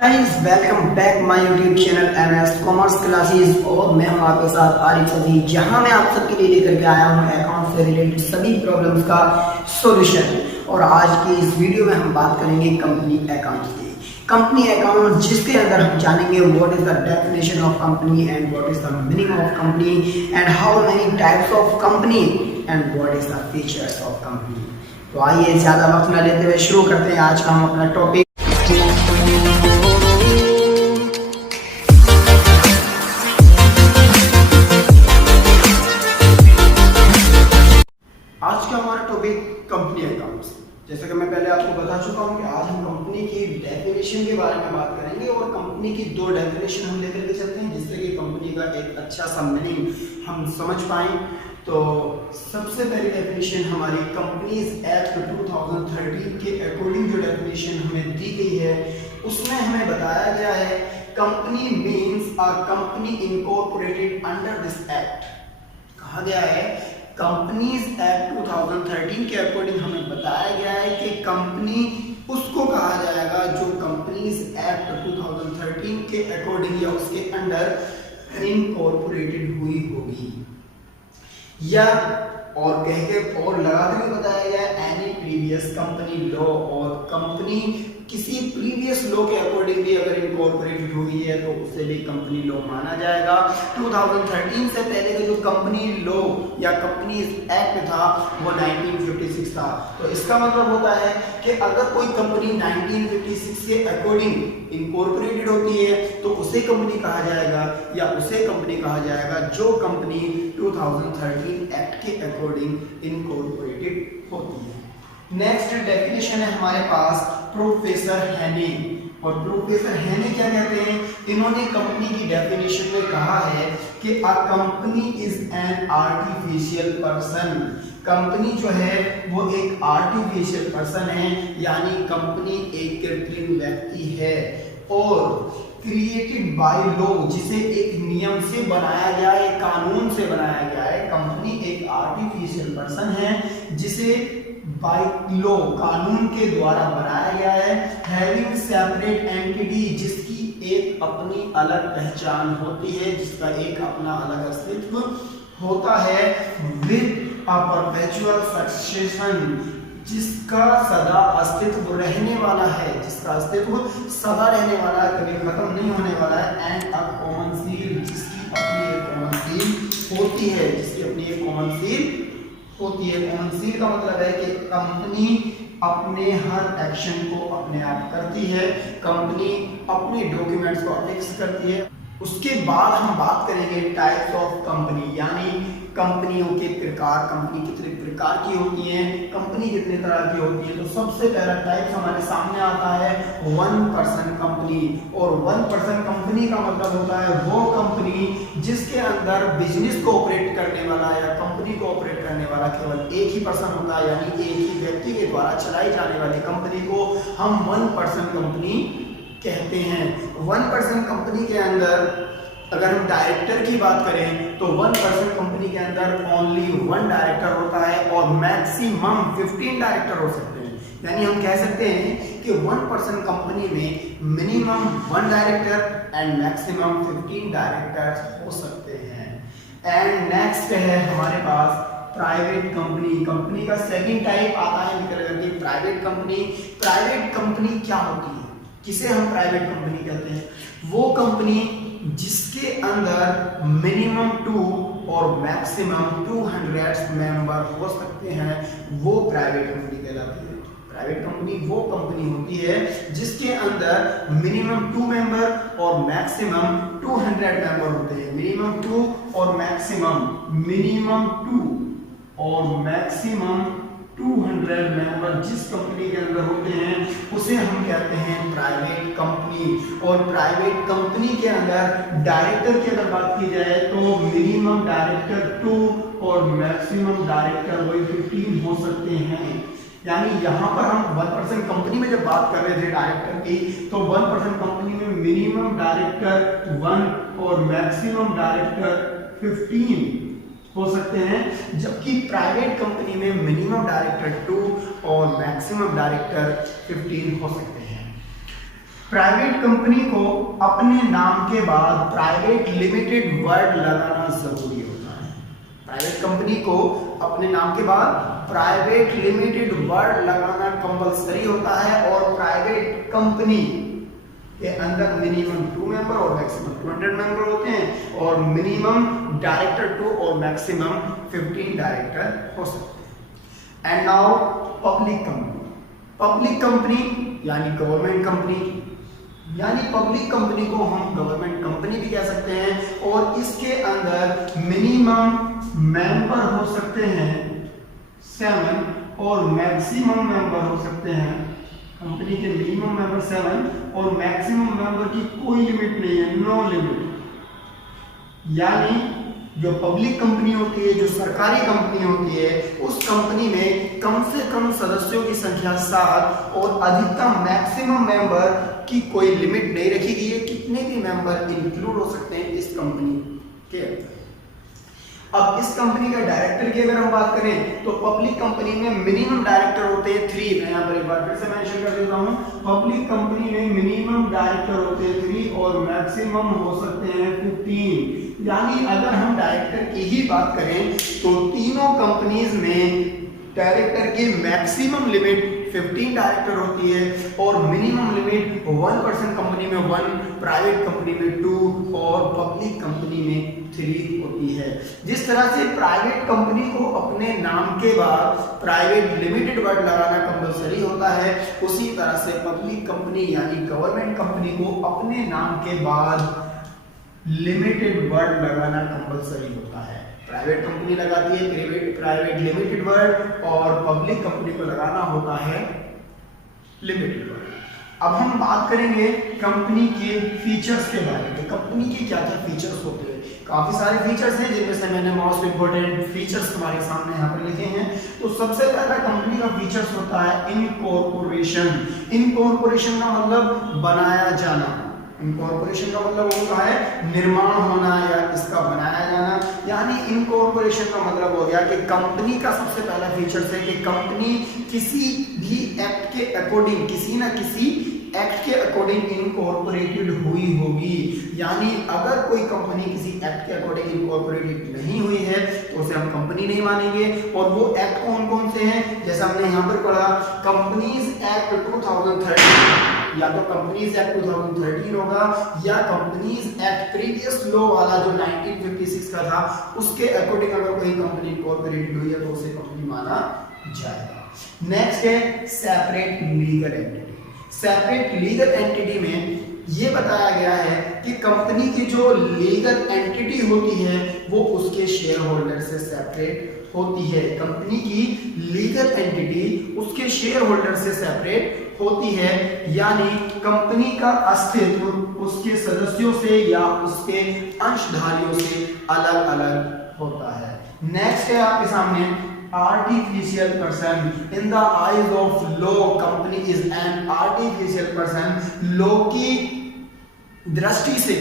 Guys welcome back my YouTube channel MS commerce classes. और मैं हूं आपके साथ आरिफ अजीज, जहां मैं आप सबके लिए लेकर के आया हूं अकाउंट से रिलेटेड सभी प्रॉब्लम्स का सॉल्यूशन। और आज की इस वीडियो में हम बात करेंगे कंपनी अकाउंट की। कंपनी अकाउंट जिसके अंदर हम जानेंगे what is the definition of company and what is the meaning of company and how many types of company and what is the features of company. तो आइए ज्यादा वक्त न लेते हुए शुरू करते हैं आज का हम अपना टॉपिक। आज का हमारा टॉपिक कंपनी अकाउंट्स। जैसा कि मैं पहले आपको बता चुका हूं कि आज हम कंपनी की डेफिनेशन के बारे में बात करेंगे और कंपनी की दो डेफिनेशन हम लेकर के चलते हैं जिससे कि कंपनी का एक अच्छा सा मीनिंग हम समझ पाएं। तो सबसे पहली डेफिनेशन हमारी कंपनीज एक्ट 2013 के अकॉर्डिंग जो डेफिनेशन हमें दी गई है उसमें हमें बताया गया है company means a company incorporated under this act. कहा गया है कंपनीज एक्ट 2013 के अकॉर्डिंग हमें बताया गया है कि कंपनी उसको कहा जाएगा जो कंपनीज एक्ट 2013 के अकॉर्डिंग या उसके अंडर इनकॉर्पोरेटेड हुई होगी, या और कह के और लगा के बताया गया एनी प्रीवियस कंपनी लॉ, और कंपनी किसी प्रीवियस लॉ के अकॉर्डिंग भी अगर इनकॉर्पोरेटेड हुई है तो उसे भी कंपनी लॉ माना जाएगा। 2013 से पहले का जो कंपनी लॉ या कंपनी एक्ट था वो 1956 था। तो इसका मतलब होता है कि अगर कोई कंपनी 1956 के अकॉर्डिंग इनकॉर्पोरेटेड होती है तो उसे कंपनी कहा जाएगा, या उसे कंपनी कहा जाएगा जो कंपनी 2013 एक्ट के अकॉर्डिंग इनकॉर्पोरेटेड होती है। नेक्स्ट डेफिनेशन है हमारे पास प्रोफेसर हैने। और प्रोफेसर हैने क्या कहते हैं, इन्होंने कंपनी की डेफिनेशन में कहा है कि a company is an artificial person. Company जो है वो एक आर्टिफिशियल पर्सन है, यानी कंपनी एक कृत्रिम व्यक्ति है और क्रिएटेड बाय लॉ, जिसे एक नियम से बनाया गया है, कानून से बनाया गया है। कंपनी एक आर्टिफिशियल पर्सन है जिसे बाय लॉ कानून के द्वारा बनाया गया है। हैविंग सेपरेट एंटिटी, जिसकी एक अपनी अलग पहचान होती है, जिसका एक अपना अलग अस्तित्व होता है। विद अ परपेचुअल सक्सेशन, जिसका सदा अस्तित्व रहने वाला है, जिसका अस्तित्व सदा रहने वाला है, कभी खत्म नहीं होने वाला है। एंड अ कॉमन सील, जिसकी अपनी एक कॉमन सील होती है, जिसकी अपनी एक कॉमन सील होती है। कॉमन सील का मतलब है कि कंपनी अपने हर एक्शन को अपने आप करती है, कंपनी अपने डॉक्यूमेंट्स को अफिक्स करती है। उसके बाद हम बात करेंगे टाइप्स ऑफ कंपनी, यानी कंपनियों के प्रकार। कंपनी कितने प्रकार की होती है, कंपनी कितने तरह की होती है। तो सबसे पहला टाइप हमारे सामने आता है वन पर्सन कंपनी। और वन पर्सन कंपनी का मतलब होता है वो कंपनी जिसके अंदर बिजनेस को ऑपरेट करने वाला या कंपनी को ऑपरेट करने वाला केवल एक ही पर्सन होता है, यानी एक ही व्यक्ति के द्वारा चलाई जाने वाली कंपनी को हम वन पर्सन कंपनी कहते हैं। वन पर्सन कंपनी के अंदर अगर हम डायरेक्टर की बात करें तो वन पर्सन कंपनी के अंदर ओनली वन डायरेक्टर होता है और मैक्सिमम 15 डायरेक्टर हो सकते हैं। यानी हम कह सकते हैं कि वन पर्सन कंपनी में minimum one director and maximum 15 directors हो सकते हैं। एंड नेक्स्ट है हमारे पास प्राइवेट कंपनी। कंपनी का सेकंड टाइप आता है निकल करके प्राइवेट कंपनी। प्राइवेट कंपनी क्या होती है, किसे हम प्राइवेट कंपनी कहते हैं, वो कंपनी जिसके अंदर मिनिमम 2 और मैक्सिमम 200 मेंबर हो सकते हैं, वो प्राइवेट कंपनी कहलाती है। प्राइवेट कंपनी वो कंपनी होती है जिसके अंदर मिनिमम 2 मेंबर और मैक्सिमम 200 मेंबर होते हैं। मिनिमम 2 और मैक्सिमम 200 मेंबर जिस कंपनी के अंदर होते हैं उसे हम कहते हैं प्राइवेट कंपनी। और प्राइवेट कंपनी के अंदर डायरेक्टर की अगर बात की जाए तो मिनिमम डायरेक्टर 2 और मैक्सिमम डायरेक्टर वही 15 हो सकते हैं। यानी यहाँ पर हम वन पर्सन कंपनी में जब बात कर रहे थे डायरेक्टर की, तो वन पर्सन कंपनी में मिनिमम डायरेक्टर 1 और मैक्सिमम डायरेक्टर 15 हो सकते हैं, जबकि प्राइवेट कंपनी में मिनिमम डायरेक्टर 2 और मैक्सिमम डायरेक्टर 15 हो सकते हैं। प्राइवेट कंपनी को अपने नाम के बाद प्राइवेट लिमिटेड वर्ड लगाना जरूरी होता है। प्राइवेट कंपनी को अपने नाम के बाद प्राइवेट लिमिटेड वर्ड लगाना कंपलसरी होता है और प्राइवेट कंपनी के अंदर मिनिमम 2 मेंबर और मैक्सिमम 200 मेंबर होते हैं और मिनिमम डायरेक्टर 2 और मैक्सिमम 15 डायरेक्टर हो सकते हैं। And now public company. Public company यानी गवर्नमेंट कंपनी, यानी पब्लिक कंपनी को हम गवर्नमेंट कंपनी भी कह सकते हैं और इसके अंदर मिनिमम मेंबर हो सकते हैं 7 और मैक्सिमम मेंबर हो सकते हैं, कंपनी के मिनिमम मेंबर 7 और मैक्सिमम मेंबर की कोई लिमिट नहीं है, नो लिमिट। यानी जो पब्लिक कंपनी होती है, जो सरकारी कंपनी होती है, उस कंपनी में कम से कम सदस्यों की संख्या 7 और अधिकतम मैक्सिमम मेंबर की कोई लिमिट नहीं रखी गई है, कितने भी मेंबर इंक्लूड हो सकते हैं इस कंपनी के अंदर। अब इस कंपनी का डायरेक्टर की अगर हम बात करें तो पब्लिक कंपनी में मिनिमम डायरेक्टर होते हैं 3। मैं यहाँ पर एक बार फिर से मेंशन कर देता हूँ, पब्लिक कंपनी में मिनिमम डायरेक्टर होते हैं 3 और मैक्सिमम हो सकते हैं 15। यानी अगर हम डायरेक्टर की ही बात करें तो तीनों कंपनीज में डायरेक्टर की मैक्सिमम लिमिट 15 डायरेक्टर होती है और मिनिमम लिमिट 1% कंपनी में 1, प्राइवेट कंपनी में 2 और पब्लिक कंपनी में 3 होती है। जिस तरह से प्राइवेट कंपनी को अपने नाम के बाद प्राइवेट लिमिटेड वर्ड लगाना कंपलसरी होता है, उसी तरह से पब्लिक कंपनी यानी गवर्नमेंट कंपनी को अपने नाम के बाद लिमिटेड वर्ड लगाना कंपलसरी होता है। प्राइवेट कंपनी लगाती है प्राइवेट लिमिटेड वर्ड और पब्लिक कंपनी को लगाना होता है लिमिटेड वर्ड। अब हम बात करेंगे कंपनी के फीचर्स के बारे में। कंपनी के क्या क्या फीचर्स होते हैं? काफी सारे फीचर्स हैं जिनमें से मैंने मोस्ट इंपोर्टेंट फीचर्स तुम्हारे सामने यहाँ पर लिखे हैं। तो सबसे पहला कंपनी का फीचर्स होता है इनकॉर्पोरेशन। इनकॉर्पोरेशन का मतलब बनाया जाना। इनकॉर्पोरेशन का मतलब होता है निर्माण होना या इसका बनाया जाना। यानी इनकॉर्पोरेशन का मतलब हो गया कि कंपनी का सबसे पहला फीचर्स है कि कंपनी किसी भी एक्ट के अकॉर्डिंग, किसी ना किसी एक्ट के अकॉर्डिंग इनकॉर्पोरेटेड हुई होगी। यानी अगर कोई कंपनी किसी एक्ट के अकॉर्डिंग इनकॉर्पोरेटेड नहीं हुई है तो उसे हम कंपनी नहीं मानेंगे। और वो एक्ट कौन कौन से हैं? जैसा हमने यहाँ पर पढ़ा, कंपनीज एक्ट 2013, या तो कंपनीज एक्ट 2013 होगा या कंपनीज एक्ट प्रीवियस लॉ वाला जो 1956 का था उसके अकॉर्डिंग अगर कोई कंपनी इनकॉर्पोरेटेड हुई है तो उसे कंपनी माना जाएगा। नेक्स्ट है separate legal entity. Separate legal entity में ये बताया गया है कि कंपनी की जो लीगल एंटिटी होती है वो उसके शेयर होल्डर से सेपरेट होती है। कंपनी की लीगल एंटिटी उसके शेयर होल्डर से सेपरेट होती है, यानी कंपनी का अस्तित्व उसके सदस्यों से या उसके अंशधारियों से अलग अलग होता है। नेक्स्ट है आपके सामने artificial person. In the eyes of law company is an artificial person. Law की दृष्टि से,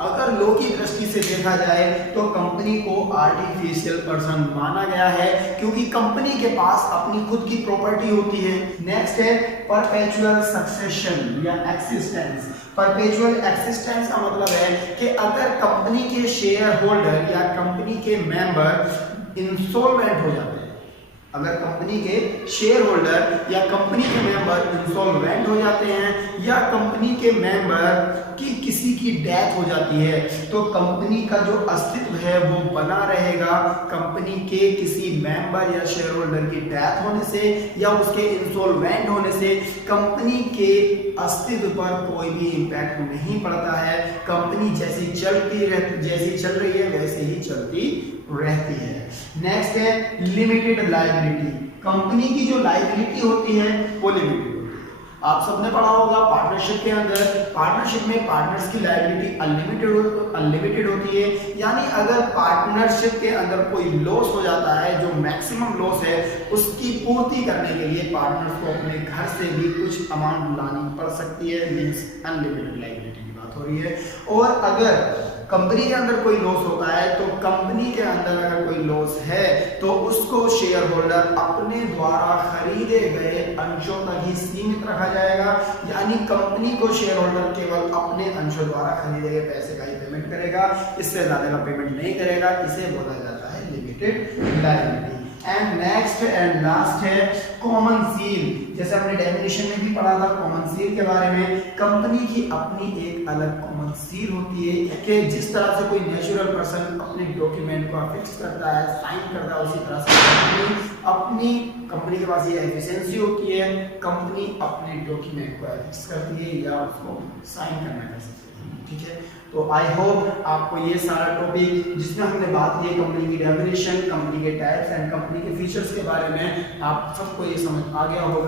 अगर लॉ की दृष्टि से देखा जाए तो कंपनी को आर्टिफिशियल पर्सन माना गया है क्योंकि कंपनी के पास अपनी खुद की प्रॉपर्टी होती है। नेक्स्ट है परपेचुअल सक्सेशन या एक्सिस्टेंस। परपेचुअल एक्सिस्टेंस का मतलब है कि अगर कंपनी के शेयर होल्डर या कंपनी के मेंबर इंसॉल्वेंट हो जाते हैं, अगर कंपनी के शेयर होल्डर या कंपनी के मेंबर इंसॉल्वेंट हो जाते हैं या कंपनी के मेंबर की किसी की डेथ हो जाती है तो कंपनी का जो अस्तित्व है वो बना रहेगा। कंपनी के किसी मेंबर या शेयर होल्डर की डेथ होने से या उसके इंसॉल्वेंट होने से कंपनी के अस्तित्व पर कोई भी इंपैक्ट नहीं पड़ता है। कंपनी जैसी चल रही है वैसे ही चलती रहती है। नेक्स्ट है लिमिटेड लायबिलिटी। कंपनी की जो लायबिलिटी होती है वो लिमिटेड होती है। आप सबने पढ़ा होगा पार्टनरशिप के अंदर, पार्टनरशिप में पार्टनर्स की लायबिलिटी अनलिमिटेड होती है। यानी अगर पार्टनरशिप के अंदर कोई लॉस हो जाता है, जो मैक्सिमम लॉस है, उसकी पूर्ति करने के लिए पार्टनर्स को अपने घर से भी कुछ अमाउंट लानी पड़ सकती है। मींस अनलिमिटेड लायबिलिटी की बात हो रही है। और अगर कंपनी के अंदर कोई लॉस होता है तो कंपनी के अंदर अगर कोई लॉस है तो उसको शेयर होल्डर अपने द्वारा खरीदे गए अंशों तक ही सीमित रखा जाएगा, यानी कंपनी को शेयर होल्डर केवल अपने अंशों द्वारा खरीदे गए पैसे का ही पेमेंट करेगा, इससे ज्यादा का पेमेंट नहीं करेगा। इसे बोला जाता है limited liability. And next and last है कॉमन सील। जैसे हमने डेफिनेशन में भी पढ़ा था कॉमन सील के बारे में, कंपनी की अपनी एक अलग कॉमन सील होती है कि जिस तरह से कोई नेचुरल पर्सन अपने डॉक्यूमेंट को अफिक्स करता है, साइन करता है, उसी तरह से कंपनी के पास ये एफिशिएंसी होती है, कंपनी अपने डॉक्यूमेंट को अफिक्स करती है या उसको साइन करना कर सकती है। ठीक है, तो आई होप आपको ये सारा टॉपिक जिसमें हमने बात की कंपनी की डेफिनेशन, कंपनी के टाइप्स एंड कंपनी के फीचर्स के बारे में, आप सबको ये समझ आ गया होगा।